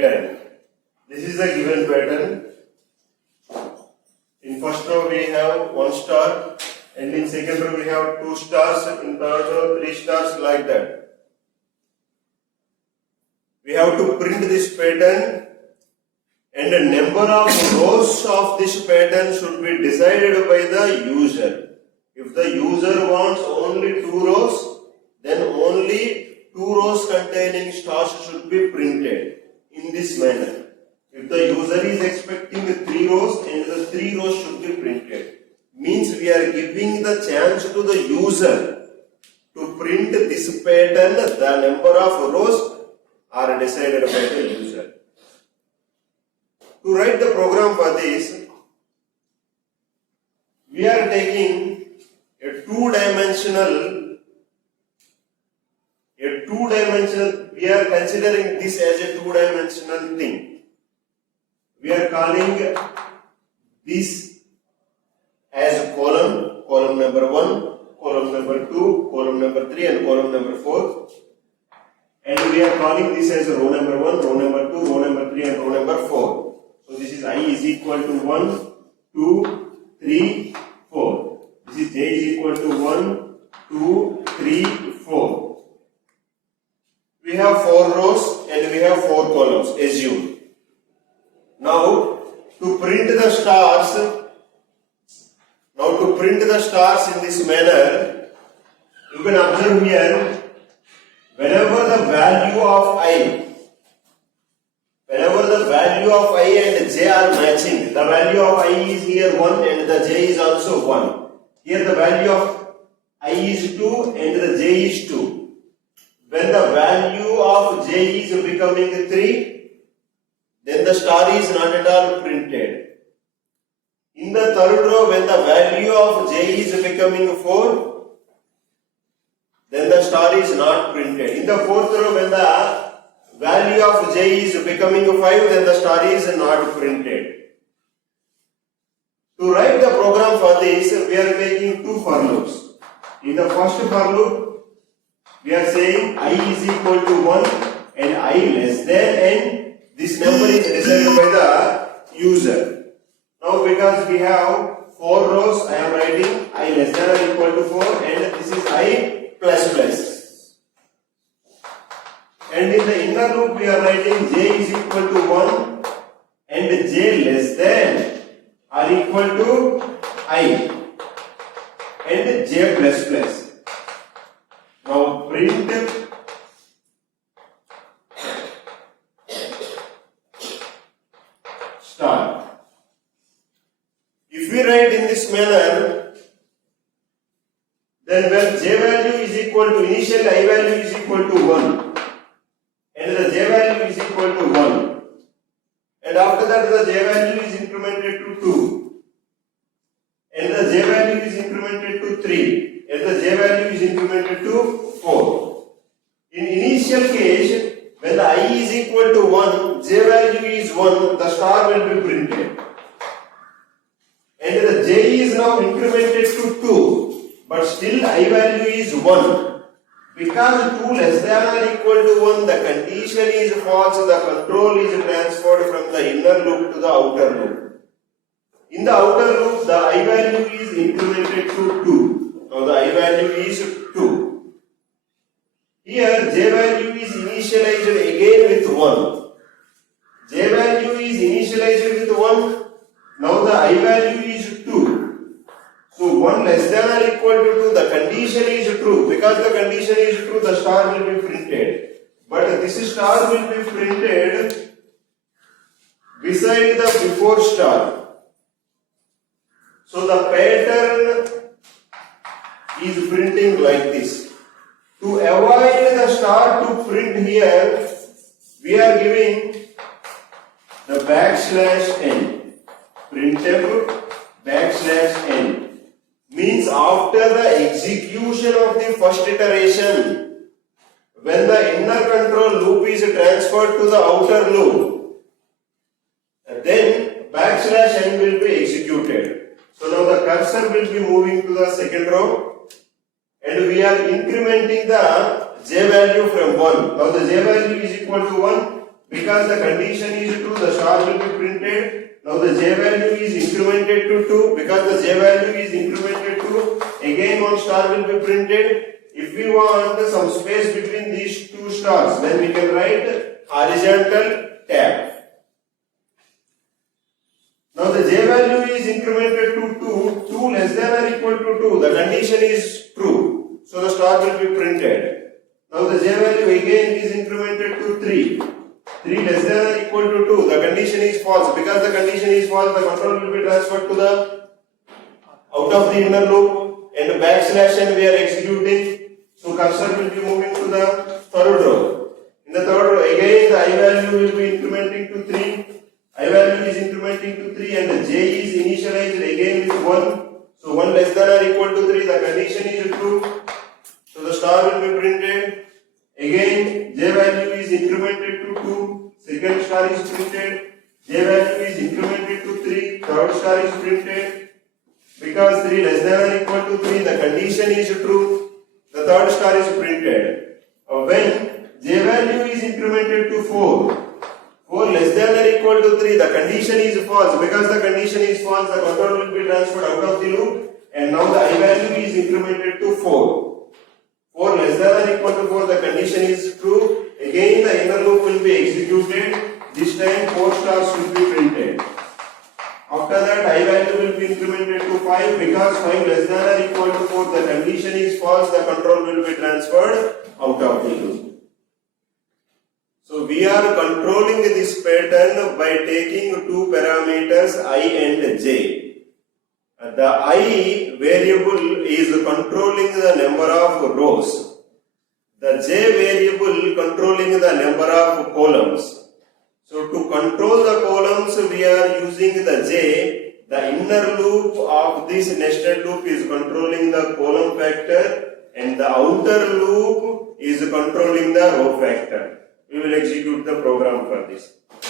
pattern. This is the given pattern. In first row we have 1 star, and in second row we have 2 stars, in third row 3 stars, like that. We have to print this pattern, and the number of rows of this pattern should be decided by the user. If the user wants only 2 rows, then only 2 rows containing stars should be printed in this manner. If the user is expecting 3 rows, and the 3 rows should be printed, means we are giving the chance to the user to print this pattern. The number of rows are decided by the user. To write the program for this, we are taking a two-dimensional, we are considering this as a two-dimensional thing. We are calling this as column number 1, column number 2, column number 3 and column number 4. And we are calling this as row number 1, row number 2, row number 3 and row number 4. So this is I is equal to 1, 2, 3, 4. This is J is equal to 1, 2, 3, 4. We have 4 rows and we have 4 columns, assume. Now to print the stars in this manner, you can observe here, whenever the value of I and J are matching, the value of I is here 1 and the J is also 1. Here the value of I is 2 and the J is 2. When the value of J is becoming 3, then the star is not at all printed. In the third row, when the value of J is becoming 4, then the star is not printed. In the fourth row, when the value of J is becoming 5, then the star is not printed. To write the program for this, we are taking 2 for loops. In the first for loop, we are saying I is equal to 1 and I less than n. This number is decided by the user. Now because we have 4 rows, I am writing I less than or equal to 4 and this is I plus plus. And in the inner loop we are writing J is equal to 1 and J less than or equal to I and J plus plus. Now print star. If we write in this manner, then when J value is equal to initial I value is equal to 1 and the J value is equal to 1 and after that the J value is incremented to 2 and the J value is incremented to 3 and the J value is incremented to 4. In initial case, when the I is equal to 1, J value is 1, the star will be printed. And the J is now incremented to 2, but still I value is 1. Because 2 less than or equal to 1, the condition is false, the control is transferred from the inner loop to the outer loop. In the outer loop, the I value is incremented to 2. Now the I value is 2. Here J value is initialized again with 1. J value is initialized with 1. Now the I value is 2. So 1 less than or equal to 2, the condition is true. Because the condition is true, the star will be printed. But this star will be printed beside the before star. So the pattern is printing like this. To avoid the star to print here, we are giving the \n. Printf \n means after the execution of the first iteration, when the inner control loop is transferred to the outer loop, then \n will be executed. So now the cursor will be moving to the second row and we are incrementing the J value from 1. Now the J value is equal to 1, Because the condition is true, the star will be printed. Now the J value is incremented to 2. Because the J value is incremented to, again one star will be printed. If we want some space between these two stars, then we can write horizontal tab. Now the J value is incremented to 2, 2 less than or equal to 2. The condition is true. So the star will be printed. Now the J value again is incremented to 3. 3 less than or equal to 2. The condition is false. Because the condition is false, the control will be transferred to the out of the inner loop, and backslash and we are executing. So cursor will be moving to the third row. In the third row, again the I value will be incrementing to 3. I value is incrementing to 3 and the J is initialized again with 1. So 1 less than or equal to 3. The condition is true. So the star will be printed. Again, J value is incremented to 2. Second star is printed. J value is incremented to 3. Third star is printed. Because 3 less than or equal to 3, the condition is true. The third star is printed. When J value is incremented to 4, 4 less than or equal to 3, the condition is false. Because the condition is false, the control will be transferred out of the loop. And now the I value is incremented to 4. 4 less than or equal to 4, the condition is true. Again the inner loop will be executed. This time 4 stars will be printed. After that I value will be incremented to 5. Because 5 less than or equal to 4, the condition is false, the control will be transferred out of the loop. So we are controlling this pattern by taking two parameters I and J. The I variable is controlling the number of rows. The J variable controlling the number of columns. So to control the columns we are using the J. The inner loop of this nested loop is controlling the column factor and the outer loop is controlling the row factor. We will execute the program for this.